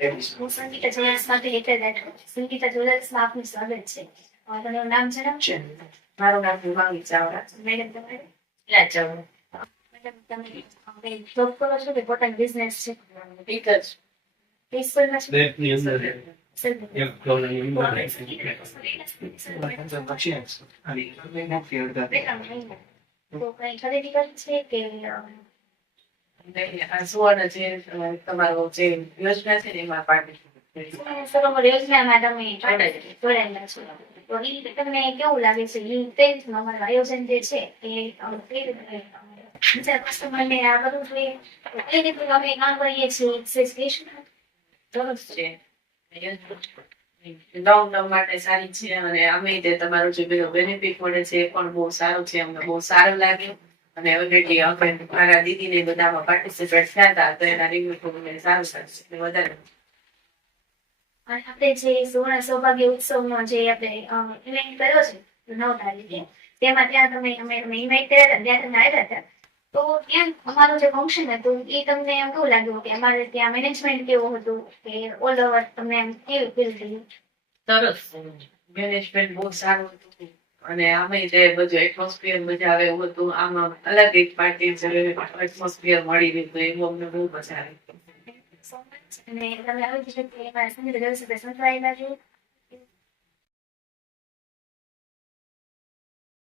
હું સંગીતા જ્વેલર્સમાંથી હેતલ રાઠોડ સંગીતા જ્વેલર્સમાં આપનું સ્વાગત છે અ, તમારું નામ જણાવશો મારું નામ હિમાંગી ચાવડા છે. મેડમ તમારે વિરાજ ચાવડા મેડમ તમે હવે જોબ કરો છો કે પોતાનો બિઝનેસ છે એક જ કઈ સ્કૂલમાં છો બેંકની અંદર સર, એક ડોલરની તો અંદર આપણે સંગીતા જ્વેલર્સમાં બેકામ નહીં. તો કઈ ખરીદી કરી છે કે અ, અને આ સુવર્ણ જે તમારો જે યોજના છે એમાં પાર્ટિસિપેટ કરી સુવર્ણ સરોવર યોજનામાં તમે જોડાયેલા છો. તો એ રીતે તમને કેવું લાગે છે? એ ટ્રેન્ડમાં અમારું આયોજન જે છે એ અ, કઈ રીતે અ, બીજા કસ્ટમરને આ કરવું જોઈએ. કઈ રીતે અમે કામ કરીએ છીએ. સરસ છે. લોંગ ટર્મ માટે સારી છે અને અમે તમારું જે બેનિફિટ મળે છે એ પણ બહુ સારું છે. અમને બહુ સારું લાગ્યું. અને ઓલરેડી અમે મારા દીદીને બધામાં પાર્ટિસિપેટ થયા હતા તો એના રિવ્યુ અમને મને સારું થશે એટલે વધારે. આપણે જે સુવર્ણ સૌભાગ્ય ઉત્સવનો જે આપણે ઇવેન્ટ કર્યો છે નવ તારીખે તેમાં ત્યાં તમે અમે અમે ઇન્વાઇટ કર્યા હતા ત્યાં તમે આવ્યા હતા. તો ત્યાં અમારું જે ફંક્શન હતું એ તમને એમ કેવું લાગ્યું કે અમારે ત્યાં મેનેજમેન્ટ કેવું હતું કે ઓલ ઓવર તમને એમ કેવું ફીલ થયું? સરસ. મેનેજમેન્ટ બહુ સારું હતું. અને આમે જે બધું એટમોસ્ફિયર મજા આવે એવું હતું આમાં અલગ એક પાર્ટી એટમોસ્ફિયર મળી રહ્યું હતું એવું અમને બહુ મજા આવી. અને તમે આવી જ રીતે અમારા સંગીત સાથે સંકળાયેલા છો.